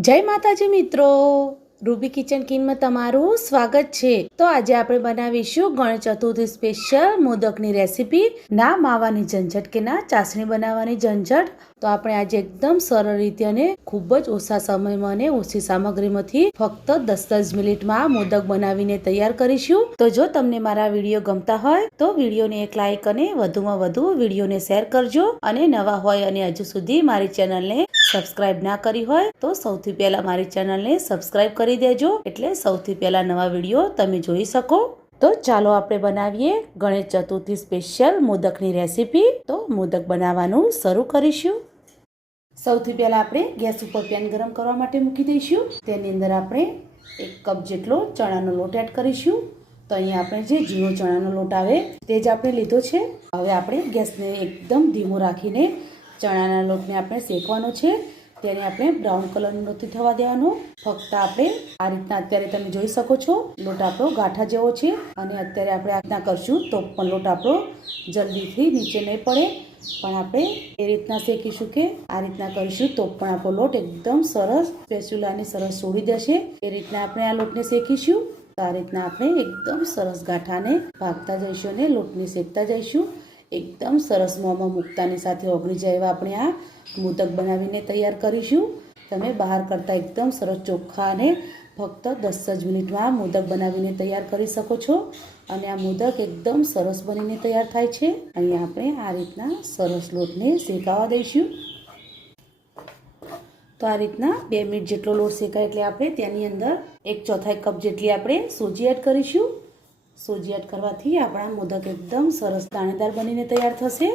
જય માતાજી મિત્રો. રૂબી કિચન કિનમાં તમારું સ્વાગત છે. તો આજે આપણે બનાવીશું ગણેશ ચતુર્થી સ્પેશિયલ મોદકની રેસીપી. ના માવાની ઝંઝટ કે ના ચાસણી બનાવવાની ઝંઝટ. તો આપણે આજે એકદમ સરળ રીતે અને ખૂબ જ ઓછા સમયમાં અને ઓછી સામગ્રીમાંથી ફક્ત દસ દસ મિનિટમાં મોદક બનાવીને તૈયાર કરીશું. તો જો તમને મારા વીડિયો ગમતા હોય, તો વિડીયોને એક લાઇક અને વધુમાં વધુ વિડીયોને શેર કરજો. અને નવા હોય અને હજુ સુધી મારી ચેનલને સબસ્ક્રાઇબ ના કરી હોય તો સૌથી પહેલા મારી ચેનલને સબસ્ક્રાઇબ કરી દેજો. એટલે સૌથી પહેલા નવા વીડિયો તમે જોઈ શકો. તો ચાલો આપણે બનાવીએ ગણેશ ચતુર્થી સ્પેશિયલ મોદકની રેસીપી તો મોદક બનાવવાનું શરૂ કરીશું. સૌથી પહેલાં આપણે ગેસ ઉપર પેન ગરમ કરવા માટે મૂકી દઈશું. તેની અંદર આપણે એક કપ જેટલો ચણાનો લોટ એડ કરીશું. તો અહીંયા આપણે જે ઝીણો ચણાનો લોટ આવે તે જ આપણે લીધો છે. હવે આપણે ગેસને એકદમ ધીમો રાખીને ચણાના લોટને આપણે શેકવાનો છે. તેને આપણે બ્રાઉન કલરનું નથી થવા દેવાનો. ફક્ત આપણે આ રીતના અત્યારે તમે જોઈ શકો છો, લોટ આપણો ગાંઠા જેવો છે અને અત્યારે આપણે આ રીતના કરશું તો પણ લોટ આપણો જલ્દીથી નીચે નહીં પડે. પણ આપણે એ રીતના શેકીશું કે આ રીતના કરીશું તો પણ આપણો લોટ એકદમ સરસ પેસ્યુલાને સરસ છોડી દેશે એ રીતના આપણે આ લોટને શેકીશું. તો આ રીતના આપણે એકદમ સરસ ગાંઠાને ભાગતા જઈશું અને લોટને શેકતા જઈશું. એકદમ સરસ મોંમાં મૂકતાની સાથે ઓગળી જાય એવા આપણે આ મોદક બનાવીને તૈયાર કરીશું. તમે બહાર કરતાં એકદમ સરસ ચોખ્ખા અને ફક્ત દસ જ મિનિટમાં મોદક બનાવીને તૈયાર કરી શકો છો. અને આ મોદક એકદમ સરસ બનીને તૈયાર થાય છે. અહીંયા આપણે આ રીતના સરસ લોટને શેકાવા દઈશું. તો આ રીતના બે મિનિટ જેટલો લોટ શેકાય એટલે આપણે તેની અંદર એક ચોથાઈ કપ જેટલી આપણે સૂજી એડ કરીશું. સૂજી એડ કરવાથી આપણા મોદક એકદમ સરસ દાણેદાર બનીને તૈયાર થશે.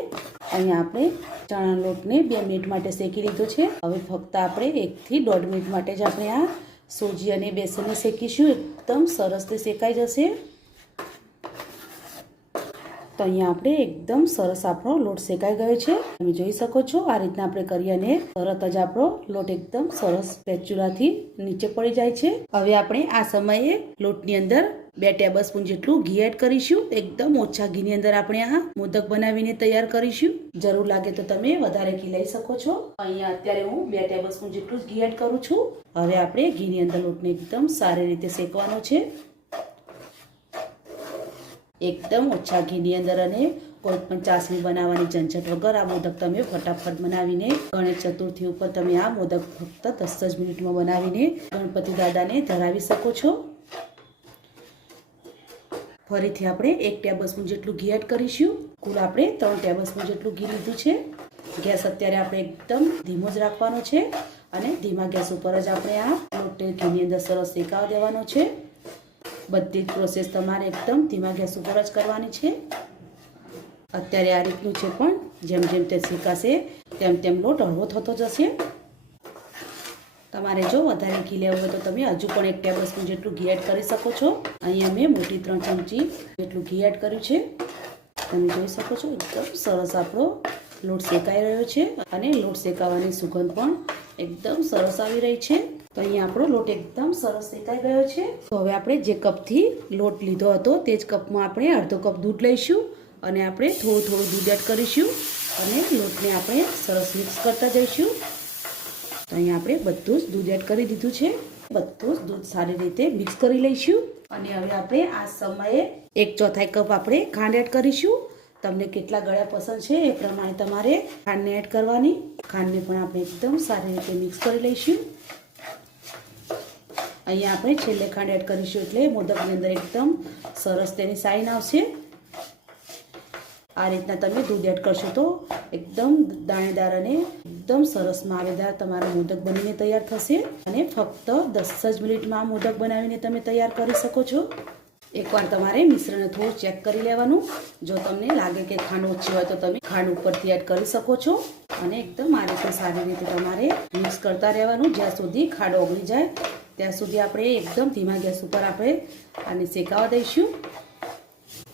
અહીંયા આપણે ચણા લોટને બે મિનિટ માટે શેકી લીધો છે. હવે ફક્ત આપણે એકથી દોઢ મિનિટ માટે જ આપણે આ સૂજી અને બેસનને શેકીશું. એકદમ સરસ તે શેકાઈ જશે. અહીંયા આપણે એકદમ સરસ આપણો લોટ શેકાઈ ગયો છે. તમે જોઈ શકો છો, આ રીતના આપણે અને તરત જ આપણો લોટ એકદમ સરસ પેચુલાથી નીચે પડી જાય છે. હવે આપણે આ સમયે લોટની અંદર બે ટેબલ સ્પૂન જેટલું ઘી એડ કરીશું. એકદમ ઓછા ઘીની અંદર આપણે આ મોદક બનાવીને તૈયાર કરીશું. જરૂર લાગે તો તમે વધારે ઘી લઈ શકો છો. અહીંયા અત્યારે હું બે ટેબલ જેટલું જ ઘી એડ કરું છું. હવે આપણે ઘીની અંદર લોટને એકદમ સારી રીતે શેકવાનો છે. એકદમ ઓછા ઘીની અંદર અને કોઈ પણ ચાસણી બનાવવાની ઝંઝટ વગર આ મોદક તમે ફટાફટ બનાવીને ગણેશ ચતુર્થી ઉપર તમે આ મોદક ફક્ત દસ જ મિનિટમાં બનાવીને ગણપતિ દાદાને ધરાવી શકો છો. ફરીથી આપણે એક ટેબલ જેટલું ઘી એડ કરીશું. કુલ આપણે ત્રણ ટેબલ જેટલું ઘી લીધું છે. ગેસ અત્યારે આપણે એકદમ ધીમો જ રાખવાનો છે અને ધીમા ગેસ ઉપર જ આપણે આ લોટને ઘીની અંદર સરસ શેકાવા દેવાનો છે. બધી જ પ્રોસેસ તમારે એકદમ ધીમા ગેસ ઉપર જ કરવાની છે. અત્યારે આ રીતનું છે પણ, જેમ જેમ તે શેકાશે તેમ તેમ લોટ હળવો થતો જશે. તમારે જો વધારે ઘી લેવું હોય તો તમે હજુ પણ એક ટેબલ સ્પૂન જેટલું ઘી એડ કરી શકો છો. અહીંયા મેં મોટી ત્રણ ચમચી જેટલું ઘી એડ કર્યું છે. તમે જોઈ શકો છો, એકદમ સરસ આપણો લોટ શેકાઈ રહ્યો છે. અને લોટ શેકાવાની સુગંધ પણ એકદમ સરસ આવી રહી છે. તો અહીંયા આપણો લોટ એકદમ સરસ શેકાઈ ગયો છે. તો હવે આપણે જે કપથી લોટ લીધો હતો તે જ કપમાં આપણે અડધો કપ દૂધ લઈશું અને આપણે થોડું થોડું દૂધ એડ કરીશું અને લોટને આપણે સરસ મિક્સ કરતા જઈશું. તો અહીંયા આપણે બધું જ દૂધ એડ કરી દીધું છે. બધું જ દૂધ સારી રીતે મિક્સ કરી લઈશું. અને હવે આપણે આ સમયે એક ચોથાઈ કપ આપણે ખાંડ એડ કરીશું. તમને કેટલા ગળ્યા પસંદ છે એ પ્રમાણે તમારે ખાંડને એડ કરવાની. ખાંડને પણ આપણે એકદમ સારી રીતે મિક્સ કરી લઈશું. અહીંયા આપણે છેલ્લે ખાંડ એડ કરીશું એટલે મોદકની અંદર એકદમ સરસ તેની સાઈન આવશે. આ રીતના તમે દૂધ એડ કરશો તો એકદમ દાણેદાર અને એકદમ સરસ માવેદાર તમારા મોદક બનીને તૈયાર થશે. અને ફક્ત દસ જ મિનિટમાં મોદક બનાવીને તમે તૈયાર કરી શકો છો. એકવાર તમારે મિશ્રણને થોડું ચેક કરી લેવાનું. જો તમને લાગે કે ખાંડ ઓછી હોય તો તમે ખાંડ ઉપરથી એડ કરી શકો છો. અને એકદમ આ રીતે સારી રીતે તમારે મિક્સ કરતા રહેવાનું જ્યાં સુધી ખાંડ ઓગળી જાય ત્યાં સુધી આપણે એકદમ ધીમા ગેસ ઉપર આપણે આને શેકાવા દઈશું.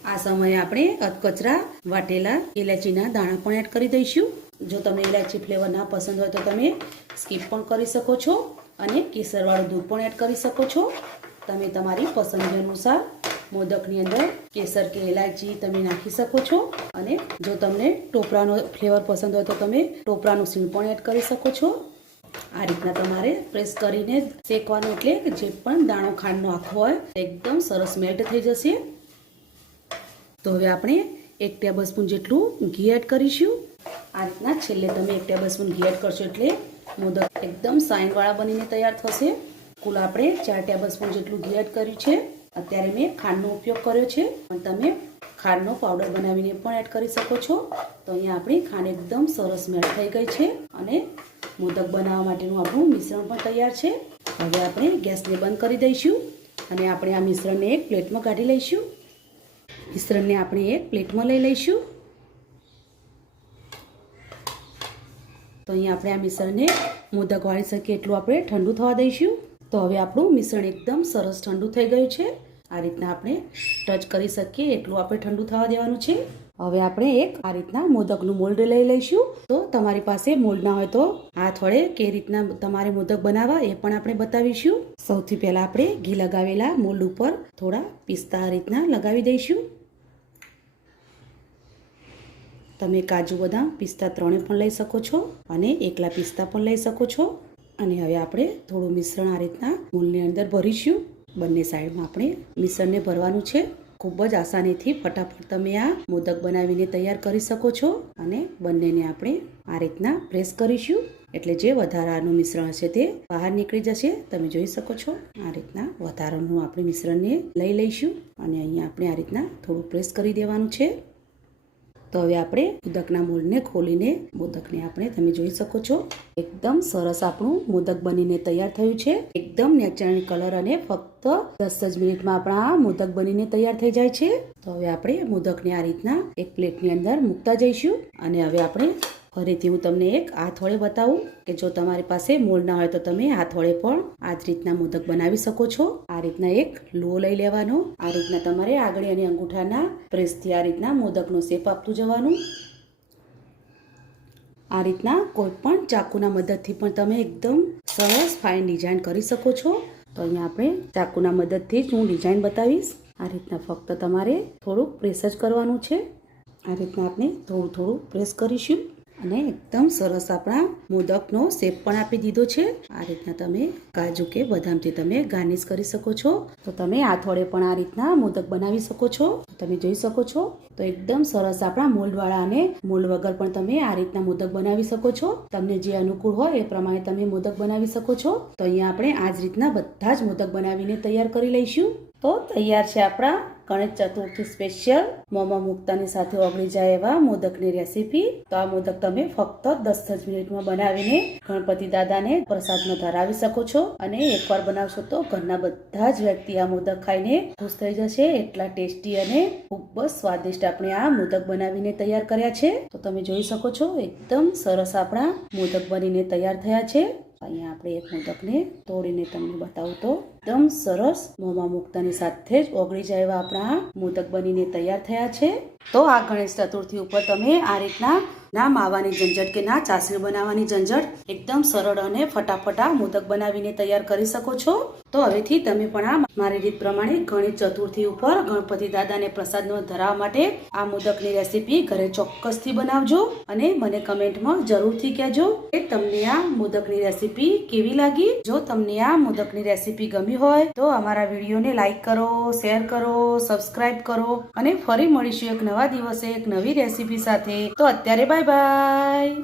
આ સમયે આપણે અધકચરા વાટેલા ઇલાયચીના દાણા પણ એડ કરી દઈશું. જો તમને ઇલાયચી ફ્લેવર ના પસંદ હોય તો તમે સ્કીપ પણ કરી શકો છો અને કેસરવાળું દૂધ પણ એડ કરી શકો છો. તમે તમારી પસંદગી અનુસાર મોદકની અંદર કેસર કે ઇલાયચી તમે નાખી શકો છો અને જો તમને ટોપરાનો ફ્લેવર પસંદ હોય તો તમે ટોપરાનું સીણ પણ એડ કરી શકો છો. આ રીતના તમારે પ્રેસ કરીને શેકવાનું એટલે જે પણ દાણો ખાંડનો આખો હોય, એકદમ સરસ મેલ્ટ થઈ જશે. તો હવે આપણે એક ટેબલ સ્પૂન જેટલું ઘી એડ કરીશું. આ રીતના છેલ્લે તમે એક ટેબલ સ્પૂન ઘી એડ કરશો એટલે મોદક એકદમ સાઈનવાળા બનીને તૈયાર થશે. કુલ આપણે ચાર ટેબલ સ્પૂન જેટલું ઘી એડ કર્યું છે. અત્યારે મેં ખાંડનો ઉપયોગ કર્યો છે. પણ તમે ખાંડનો પાવડર બનાવીને પણ એડ કરી શકો છો. તો અહીંયા આપણી ખાંડ એકદમ સરસ મેળ થઈ ગઈ છે અને મોદક બનાવવા માટેનું આપણું મિશ્રણ પણ તૈયાર છે. હવે આપણે ગેસને બંધ કરી દઈશું અને આપણે આ મિશ્રણને એક પ્લેટમાં કાઢી લઈશું. મિશ્રણને આપણે એક પ્લેટમાં લઈ લઈશું. તો અહીંયા આપણે આ મિશ્રણને મોદક વાળી શકીએ એટલું આપણે ઠંડુ થવા દઈશું. તો હવે આપણું મિશ્રણ એકદમ સરસ ઠંડુ થઈ ગયું છે. આ રીતના આપણે ટચ કરી શકીએ, એટલું આપણે ઠંડુ થવા દેવાનું છે. હવે આપણે એક આ રીતના મોદકનું મોલ્ડ લઈ લઈશું. તો તમારી પાસે મોલ્ડ ના હોય તો હાથ વડે કે રીતના તમારે મોદક બનાવવા એ પણ આપણે બતાવીશું. સૌથી પહેલા આપણે ઘી લગાવેલા મોલ્ડ ઉપર થોડા પિસ્તા આ રીતના લગાવી દઈશું. તમે કાજુ, બદામ પિસ્તા ત્રણે પણ લઈ શકો છો અને એકલા પિસ્તા પણ લઈ શકો છો. અને હવે આપણે થોડું મિશ્રણ આ રીતના મૂલની અંદર ભરીશું. બંને સાઈડમાં આપણે મિશ્રણને ભરવાનું છે. ખૂબ જ આસાનીથી ફટાફટ તમે આ મોદક બનાવીને તૈયાર કરી શકો છો અને બંનેને આપણે આ રીતના પ્રેસ કરીશું. એટલે જે વધારાનું મિશ્રણ હશે તે બહાર નીકળી જશે. તમે જોઈ શકો છો, આ રીતના વધારાનું આપણે મિશ્રણને લઈ લઈશું અને અહીંયા આપણે આ રીતના થોડું પ્રેસ કરી દેવાનું છે. તો હવે આપણે મોદકના મોલ્ડને ખોલીને મોદકને આપણે તમે જોઈ શકો છો. એકદમ સરસ આપણું મોદક બનીને તૈયાર થયું છે. એકદમ નેચરલ કલર અને ફક્ત દસ જ મિનિટમાં આપણા મોદક બનીને તૈયાર થઈ જાય છે. તો હવે આપણે મોદકને આ રીતના એક પ્લેટની અંદર મૂકતા જઈશું અને હવે આપણે ફરીથી હું તમને એક હાથ વડે બતાવું કે જો તમારી પાસે મૂળ ના હોય તો તમે હાથ વડે પણ આ જ રીતના મોદક બનાવી શકો છો. આ રીતના એક લો લઈ લેવાનો. આ રીતના તમારે આગળી અને અંગૂઠાના પ્રેસથી આ રીતના મોદકનો શેપ આપતું જવાનું. આ રીતના કોઈ પણ ચાકુના મદદથી પણ તમે એકદમ સરસ ફાઇન ડિઝાઇન કરી શકો છો. તો અહીંયા આપણે ચાકુના મદદથી જ હું ડિઝાઇન બતાવીશ. આ રીતના ફક્ત તમારે થોડુંક પ્રેસ જ કરવાનું છે. આ રીતના આપણે થોડું થોડું પ્રેસ કરીશું. અને એકદમ સરસ આપણા મોદકનો શેપ પણ આપી દીધો છે. આ રીતના તમે કાજુ કે બદામથી તમે ગાર્નિશ કરી શકો છો. તો તમે વડે પણ આ રીતના મોદક બનાવી શકો છો. તમે જોઈ શકો છો. તો એકદમ સરસ આપણા મોલ્ડવાળા અને મોલ્ડ વગર પણ તમે આ રીતના મોદક બનાવી શકો છો. તમને જે અનુકૂળ હોય એ પ્રમાણે તમે મોદક બનાવી શકો છો. તો અહીંયા આપણે આ જ રીતના બધા જ મોદક બનાવીને તૈયાર કરી લઈશું. તો તૈયાર છે આપણા ગણેશ ચતુર્થી સ્પેશિયલ મોમા મુક્તાની સાથે ઓગળી જાય એવા મોદકની રેસીપી તો આ મોદક તમે ફક્ત દસ જ મિનિટમાં બનાવીને ગણપતિ દાદાને પ્રસાદમાં ધરાવી શકો છો. અને એકવાર બનાવશો તો ઘરના બધા જ વ્યક્તિ આ મોદક ખાઈને ખુશ થઈ જશે. એટલા ટેસ્ટી અને ખૂબ જ સ્વાદિષ્ટ આપણે આ મોદક બનાવીને તૈયાર કર્યા છે. તો તમે જોઈ શકો છો, એકદમ સરસ આપણા મોદક બનીને તૈયાર થયા છે. અહીંયા આપણે એક મોદકને તોડીને તમને બતાવું તો. એકદમ સરસ મોંમાં મૂકતાની સાથે જ ઓગળી જાય એવા આપણા મોદક બનીને તૈયાર થયા છે. તો આ ગણેશ ચતુર્થી ઉપર તમે આ રીતના ના માવાની ઝંઝટ કે ના ચાસણી બનાવવાની ઝંઝટ એકદમ સરળ અને ફટાફટ આ મોદક બનાવીને તૈયાર કરી શકો છો. તો હવેથી તમે પણ આ મારી રીત પ્રમાણે ગણેશ ચતુર્થી ઉપર ગણપતિ દાદાને પ્રસાદનો ધરાવવા માટે આ મોદકની રેસીપી ઘરે ચોક્કસથી બનાવજો અને મને કમેન્ટમાં જરૂરથી કહેજો કે તમને આ મોદકની રેસીપી કેવી લાગી. જો તમને આ મોદકની રેસીપી ગમી હોય તો અમારા વિડીયોને લાઈક કરો, શેર કરો, સબસ્ક્રાઇબ કરો અને ફરી મળીશું એક નવા દિવસે એક નવી રેસીપી સાથે તો અત્યારે બાય બાય.